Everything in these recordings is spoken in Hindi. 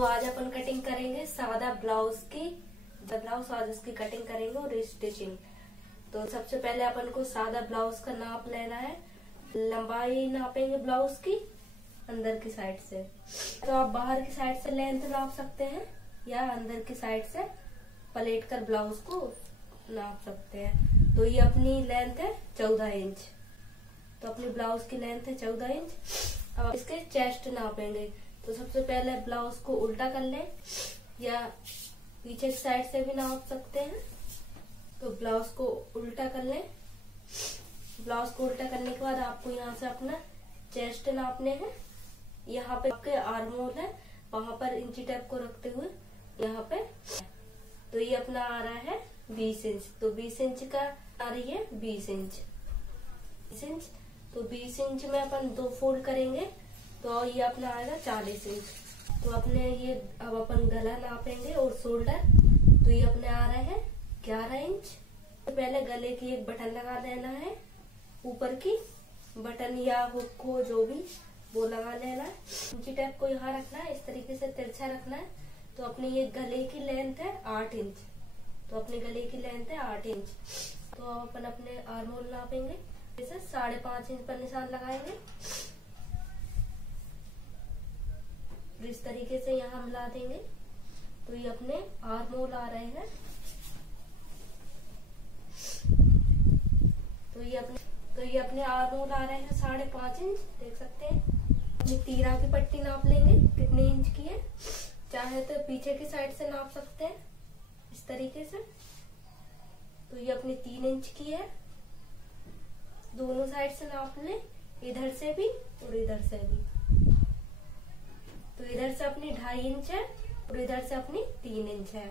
तो आज अपन कटिंग करेंगे सादा ब्लाउज की। ब्लाउज आज उसकी कटिंग करेंगे और स्टिचिंग। तो सबसे पहले अपन को सादा ब्लाउज का नाप लेना है। लंबाई नापेंगे ब्लाउज की अंदर की साइड से। तो आप बाहर की साइड से लेंथ नाप सकते हैं या अंदर की साइड से पलट कर ब्लाउज को नाप सकते हैं। तो ये अपनी लेंथ है 14 इंच। तो अपनी ब्लाउज की लेंथ है 14 इंच। अब इसके चेस्ट नापेंगे। तो सबसे पहले ब्लाउज को उल्टा कर लें या पीछे की साइड से भी नाप सकते हैं। तो ब्लाउज को उल्टा कर लें। ब्लाउज को उल्टा करने के बाद आपको यहाँ से अपना चेस्ट नापने हैं। यहाँ पे आपके आर्म होल है, वहां पर इंची टेप को रखते हुए यहाँ पे। तो ये अपना आ रहा है 20 इंच। तो 20 इंच का आ रही है 20 इंच। 20 इंच तो 20 इंच में अपन 2 फोल्ड करेंगे तो ये अपना आएगा 40 इंच। तो अपने ये अब अपन गला नापेंगे और शोल्डर। तो ये अपने आ रहे हैं 11 इंच। तो पहले गले की एक बटन लगा देना है, ऊपर की बटन या हुक को जो भी वो लगा लेना है। इंची टेप को यहाँ रखना है, इस तरीके से तिरछा रखना है। तो अपनी ये गले की लेंथ है 8 इंच। तो अपने गले की लेंथ है 8 इंच। तो अपन अपने आर्म होल नापेंगे। जैसे 5.5 इंच पर निशान लगाएंगे। इस तरीके से यहाँ मिला देंगे। तो ये अपने आर्म होल आ रहे हैं। तो ये अपने आर्म होल आ रहे हैं 5.5 इंच। देख सकते हैं। अपनी तीरा की पट्टी नाप लेंगे कितने इंच की है। चाहे तो पीछे की साइड से नाप सकते हैं इस तरीके से। तो ये अपनी 3 इंच की है। दोनों साइड से नाप लें, इधर से भी और इधर से भी। तो इधर से अपनी 2.5 इंच है और इधर से अपनी 3 इंच है।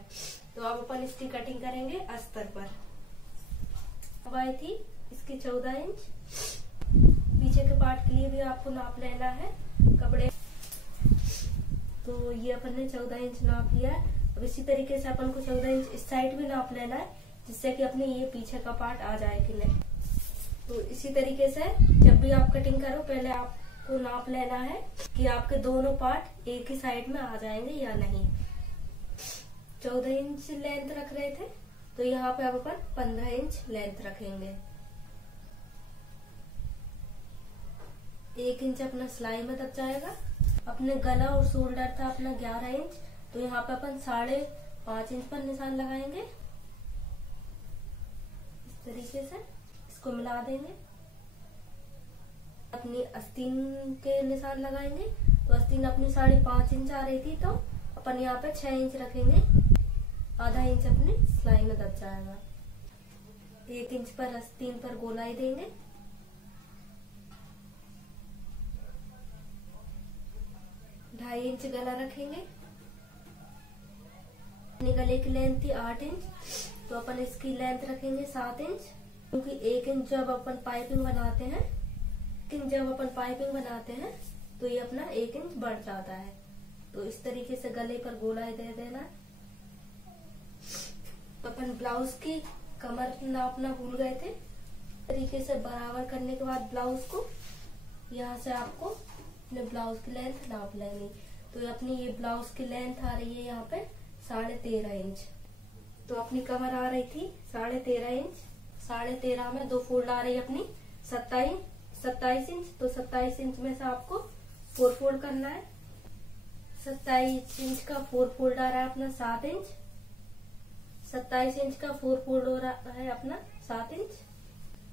तो अब अपन इसकी कटिंग करेंगे अस्तर पर। अब आई थी इसकी 14 इंच। पीछे के पार्ट के लिए भी आपको नाप लेना है कपड़े। तो ये अपन ने 14 इंच नाप लिया है। अब इसी तरीके से अपन को 14 इंच इस साइड भी नाप लेना है, जिससे कि अपने ये पीछे का पार्ट आ जाए कि नहीं। तो इसी तरीके से जब भी आप कटिंग करो पहले आपको नाप लेना है कि आपके दोनों पार्ट एक ही साइड में आ जाएंगे या नहीं। 14 इंच लेंथ रख रहे थे, तो यहाँ पे अब अपन 15 इंच लेंथ रखेंगे। 1 इंच अपना सिलाई में दब जाएगा। अपने गला और शोल्डर था अपना 11 इंच। तो यहाँ पे अपन 5.5 इंच पर निशान लगाएंगे। इस तरीके से इसको मिला देंगे। अपनी आस्तीन के निशान लगाएंगे। तो आस्तीन अपनी 5.5 इंच आ रही थी, तो अपन यहाँ पे 6 इंच रखेंगे। आधा इंच अपनी सिलाई में दब जाएगा। 1 इंच पर आस्तीन पर गोलाई देंगे। ढाई इंच गला रखेंगे। अपनी गले की लेंथ थी 8 इंच। तो अपन इसकी लेंथ रखेंगे 7 इंच, क्योंकि 1 इंच जब अपन पाइपिंग बनाते हैं तो ये अपना 1 इंच बढ़ जाता है। तो इस तरीके से गले पर गोलाई दे देना। तो अपन ब्लाउज की कमर नापना भूल गए थे। इस तरीके से बराबर करने के बाद ब्लाउज को यहाँ से आपको अपने ब्लाउज की लेंथ नाप लेंगे। तो अपनी ये ब्लाउज की लेंथ आ रही है यहाँ पे 13.5 इंच। तो अपनी कमर आ रही थी 13.5 इंच। 13.5 में 2 फोल्ड आ रही है अपनी 27 इंच। तो 27 इंच में से आपको 4 फोल्ड करना है। 27 इंच का 4 फोल्ड आ रहा है अपना 7 इंच। 27 इंच का 4 फोल्ड हो रहा है अपना 7 इंच।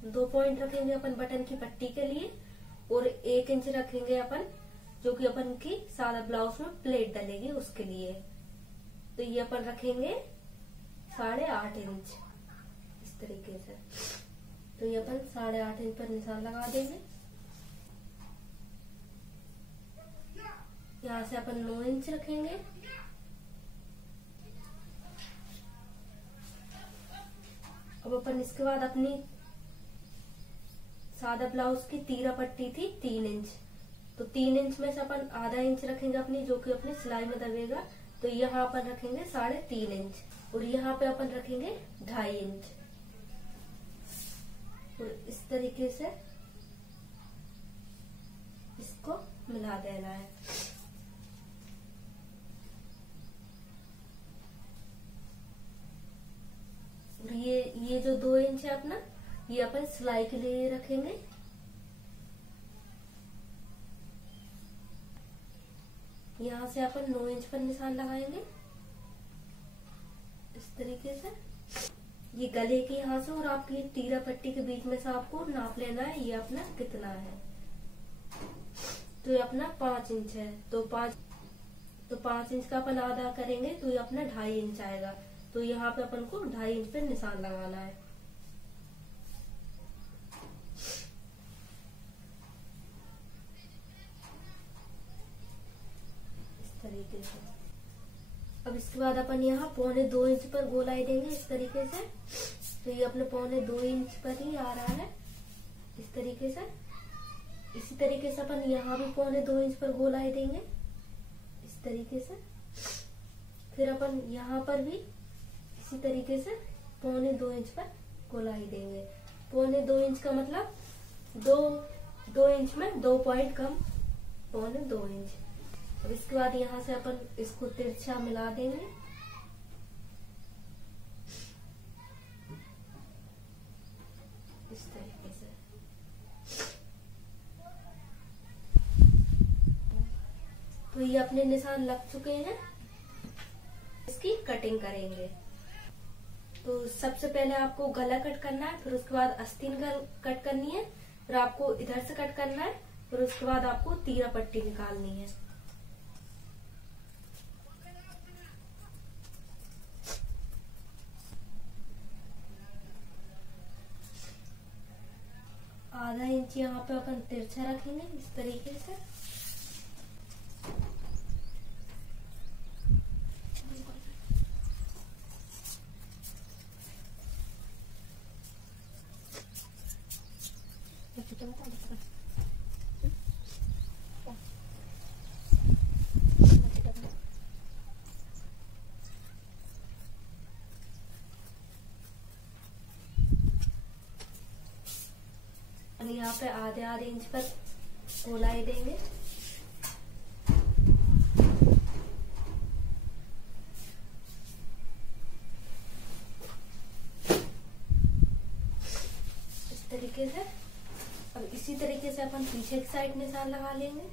2 पॉइंट रखेंगे अपन बटन की पट्टी के लिए और 1 इंच रखेंगे अपन जो कि अपन की सादा ब्लाउज में प्लेट डलेगी उसके लिए। तो ये अपन रखेंगे 8.5 इंच इस तरीके से। तो ये अपन 8.5 इंच पर निशान लगा देंगे। यहाँ से अपन 9 इंच रखेंगे। अब अपन इसके बाद अपनी सादा ब्लाउज की तीरा पट्टी थी 3 इंच। तो 3 इंच में से अपन आधा इंच रखेंगे अपनी, जो कि अपनी सिलाई में दबेगा। तो यहाँ अपन रखेंगे 3.5 इंच और यहाँ पे अपन रखेंगे 2.5 इंच। और इस तरीके से इसको मिला देना है। ये अपन सिलाई के लिए रखेंगे। यहाँ से अपन 9 इंच पर निशान लगाएंगे इस तरीके से। ये गले के यहाँ से और आपकी तीरा पट्टी के बीच में से आपको नाप लेना है ये अपना कितना है। तो ये अपना 5 इंच है, तो 5 इंच का अपन आधा करेंगे तो ये अपना 2.5 इंच आएगा। तो यहाँ पे अपन को 2.5 इंच पे निशान लगाना है। इस तरीके से। अब इसके बाद अपन यहाँ 1.25 इंच पर गोलाई देंगे इस तरीके से। तो ये अपने 1.25 इंच पर ही आ रहा है इस तरीके से। इसी तरीके से अपन यहाँ भी 1.25 इंच पर गोलाई देंगे इस तरीके से। फिर अपन यहाँ पर भी इसी तरीके से 1.25 इंच पर गोलाई देंगे। 1.25 इंच का मतलब 2 इंच में 2 पॉइंट कम 1.25 इंच। अब इसके बाद यहाँ से अपन इसको तिरछा मिला देंगे। इस तरीके से। तो ये अपने निशान लग चुके हैं। इसकी कटिंग करेंगे। तो सबसे पहले आपको गला कट करना है, फिर उसके बाद आस्तीन कट करनी है, फिर आपको इधर से कट करना है, फिर उसके बाद आपको तीरा पट्टी निकालनी है। आधा इंच यहाँ पे अपन तिरछा रखेंगे इस तरीके से। यहाँ पे आधे इंच पर गोलाई देंगे। इस तरीके से। अब इसी तरीके से अपन पीछे की साइड निशान लगा लेंगे।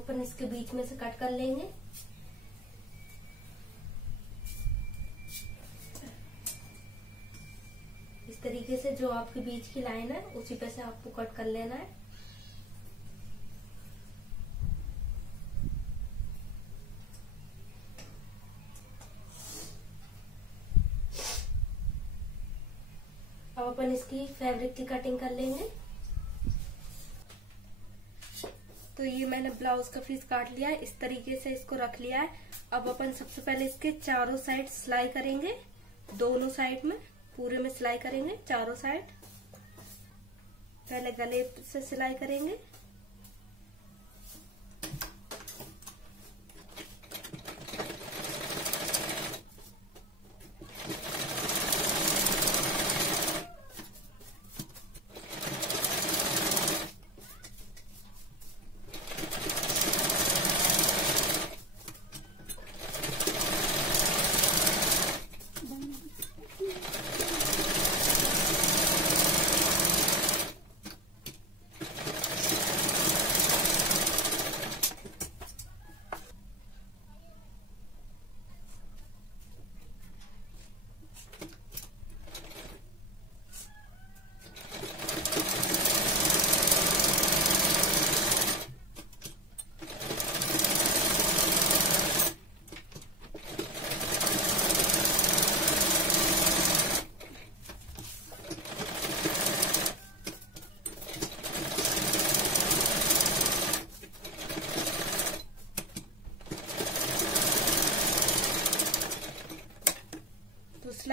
अपन इसके बीच में से कट कर लेंगे। इस तरीके से जो आपके बीच की लाइन है उसी पे से आपको कट कर लेना है। अब अपन इसकी फैब्रिक की कटिंग कर लेंगे। तो ये मैंने ब्लाउज का पीस काट लिया है, इस तरीके से इसको रख लिया है। अब अपन सबसे पहले इसके चारों साइड सिलाई करेंगे। दोनों साइड में पूरे में सिलाई करेंगे, चारों साइड। पहले गले से सिलाई करेंगे।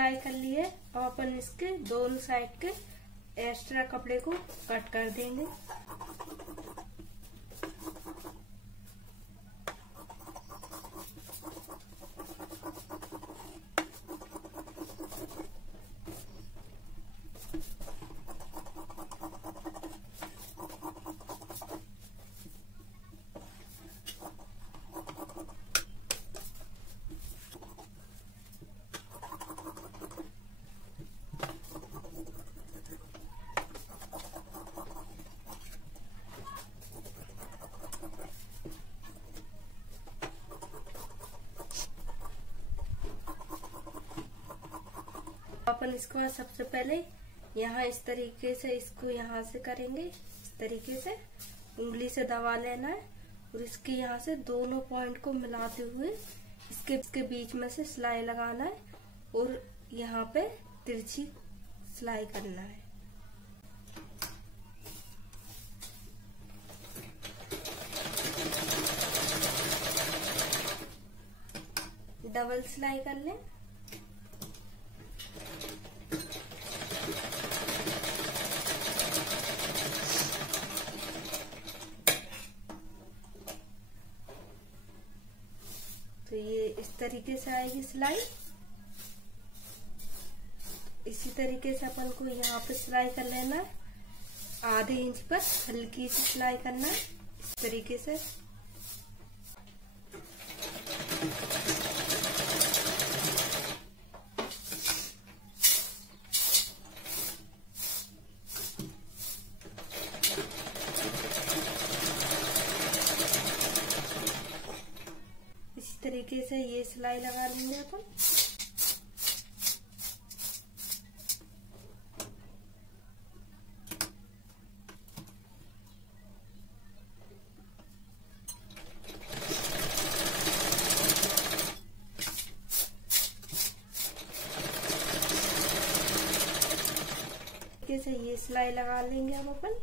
सिलाई कर ली है। अब अपन इसके दोनों साइड के एक्स्ट्रा कपड़े को कट कर देंगे। अपन इसके बाद सबसे पहले यहाँ इस तरीके से इसको यहाँ से करेंगे, इस तरीके से उंगली से दबा लेना है और इसके यहाँ से दोनों पॉइंट को मिलाते हुए इसके बीच में से सिलाई लगाना है और यहाँ पे तिरछी सिलाई करना है। डबल सिलाई कर लें। तो ये इस तरीके से आएगी सिलाई। इसी तरीके से अपन को यहाँ पे सिलाई कर लेना है, आधे इंच पर हल्की सी सिलाई करना है इस तरीके से। तरीके से ये सिलाई लगा लेंगे अपन। तरीके से ये सिलाई लगा लेंगे अब अपन।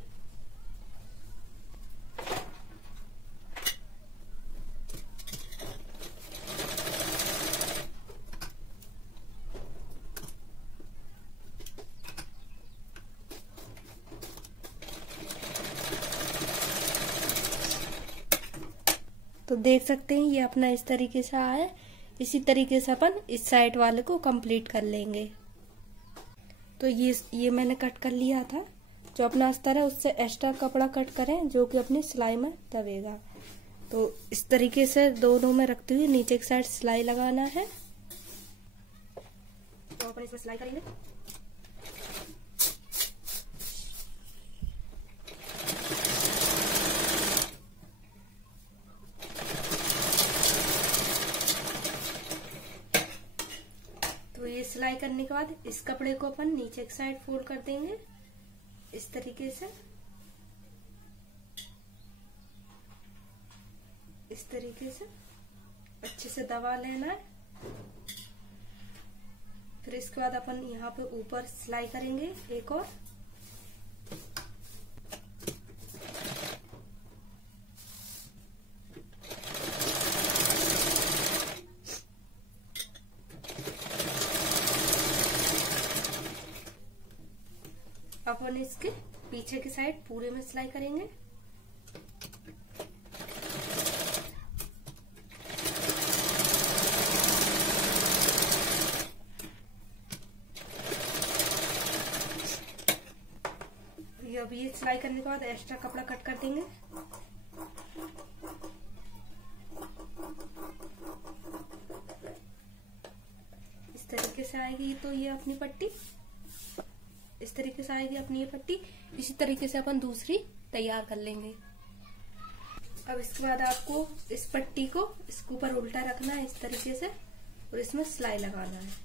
तो देख सकते हैं ये अपना इस तरीके से आया है। इसी तरीके से अपन इस साइड वाले को कंप्लीट कर लेंगे। तो ये मैंने कट कर लिया था। जो अपना अस्तर है उससे एक्स्ट्रा कपड़ा कट करें जो कि अपनी सिलाई में दबेगा। तो इस तरीके से दोनों में रखते हुए नीचे की साइड सिलाई लगाना है। तो अपन इसमें सिलाई करेंगे। तो ये सिलाई करने के बाद इस कपड़े को अपन नीचे की साइड फोल्ड कर देंगे इस तरीके से। इस तरीके से अच्छे से दबा लेना है। फिर इसके बाद अपन यहाँ पे ऊपर सिलाई करेंगे एक और। अपन इसके पीछे की साइड पूरे में सिलाई करेंगे। अब ये सिलाई करने के बाद एक्स्ट्रा कपड़ा कट कर देंगे। इस तरीके से आएगी तो ये अपनी पट्टी, इस तरीके से आएगी अपनी ये पट्टी। इसी तरीके से अपन दूसरी तैयार कर लेंगे। अब इसके बाद आपको इस पट्टी को इसके ऊपर उल्टा रखना है इस तरीके से और इसमें सिलाई लगाना है।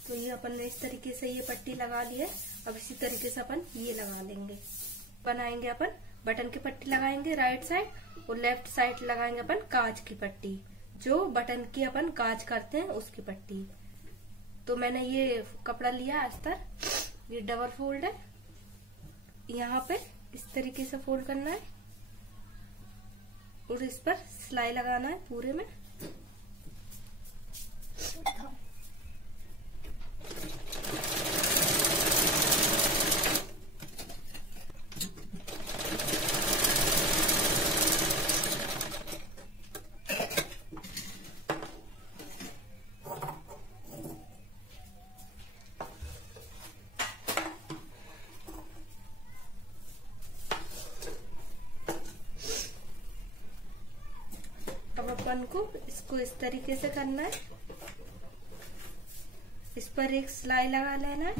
तो ये अपन ने इस तरीके से ये पट्टी लगा ली है। अब इसी तरीके से अपन ये लगा लेंगे। बनाएंगे अपन बटन की पट्टी लगाएंगे राइट साइड, और लेफ्ट साइड लगाएंगे अपन काज की पट्टी, जो बटन की अपन काज करते हैं उसकी पट्टी। तो मैंने ये कपड़ा लिया अस्तर, ये डबल फोल्ड है, यहाँ पे इस तरीके से फोल्ड करना है और इस पर सिलाई लगाना है पूरे में। अब अपन को इसको इस तरीके से करना है, इस पर एक सिलाई लगा लेना है।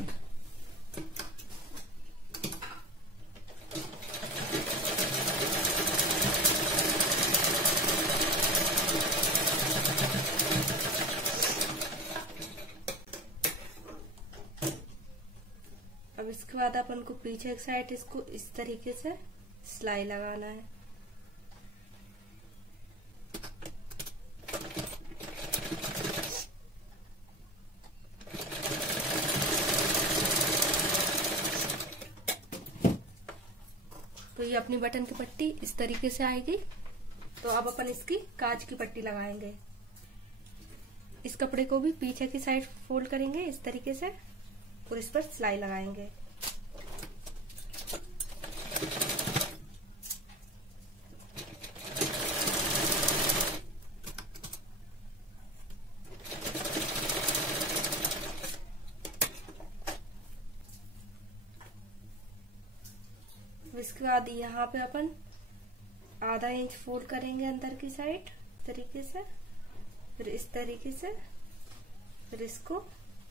अब इसके बाद अपन को पीछे की साइड इसको इस तरीके से सिलाई लगाना है। तो ये अपनी बटन की पट्टी इस तरीके से आएगी। तो अब अपन इसकी काज की पट्टी लगाएंगे। इस कपड़े को भी पीछे की साइड फोल्ड करेंगे इस तरीके से और इस पर सिलाई लगाएंगे। इसके बाद यहाँ पे अपन आधा इंच फोल्ड करेंगे अंदर की साइड तरीके से, फिर इस तरीके से, फिर इसको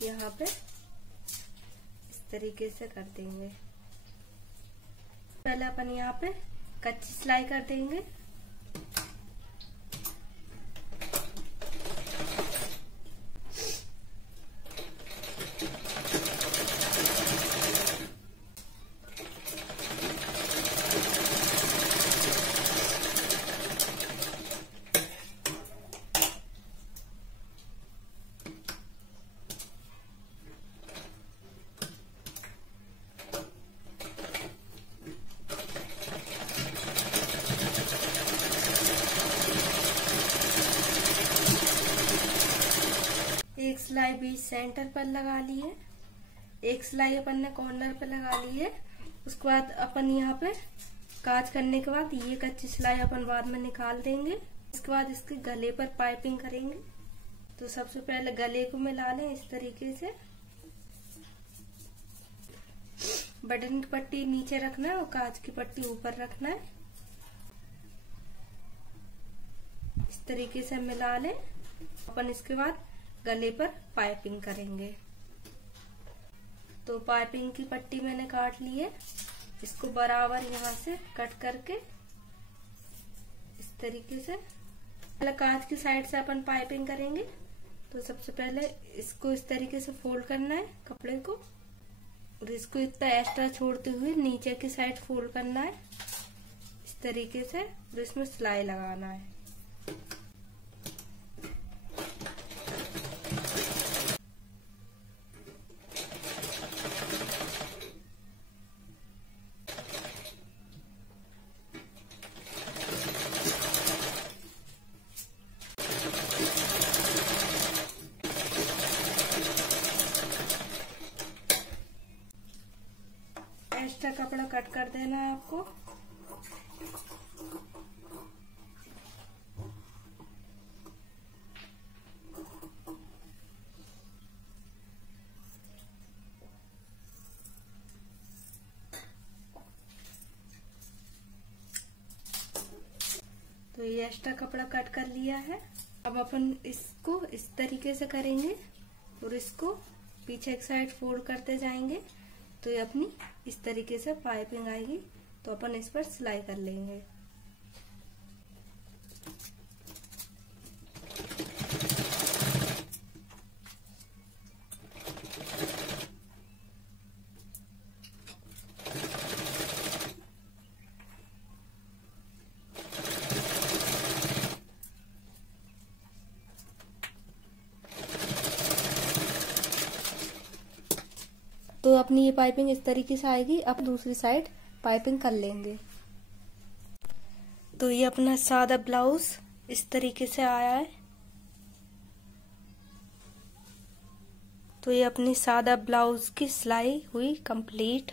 यहाँ पे इस तरीके से कर देंगे। पहले अपन यहाँ पे कच्ची सिलाई कर देंगे। एक सिलाई बीच सेंटर पर लगा ली है, एक सिलाई अपन ने कॉर्नर पे लगा ली है। उसके बाद अपन यहाँ पे काज करने के बाद ये कच्ची सिलाई अपन बाद में निकाल देंगे। इसके बाद इसके गले पर पाइपिंग करेंगे। तो सबसे पहले गले को मिला लें इस तरीके से, बटन की पट्टी नीचे रखना है और काज की पट्टी ऊपर रखना है। इस तरीके से मिला लें। अपन इसके बाद गले पर पाइपिंग करेंगे। तो पाइपिंग की पट्टी मैंने काट ली है, इसको बराबर यहाँ से कट करके इस तरीके से पहले कांच की साइड से अपन पाइपिंग करेंगे। तो सबसे पहले इसको इस तरीके से फोल्ड करना है कपड़े को, और इसको इतना एक्स्ट्रा छोड़ते हुए नीचे की साइड फोल्ड करना है इस तरीके से, और इसमें सिलाई लगाना है। एक्स्ट्रा कपड़ा कट कर देना है आपको। तो ये एक्स्ट्रा कपड़ा कट कर लिया है। अब अपन इसको इस तरीके से करेंगे और इसको पीछे एक साइड फोल्ड करते जाएंगे। तो ये अपनी इस तरीके से पाइपिंग आएगी। तो अपन इस पर सिलाई कर लेंगे। तो अपनी ये पाइपिंग इस तरीके से आएगी। अब दूसरी साइड पाइपिंग कर लेंगे। तो ये अपना सादा ब्लाउज इस तरीके से आया है। तो ये अपनी सादा ब्लाउज की सिलाई हुई कंप्लीट।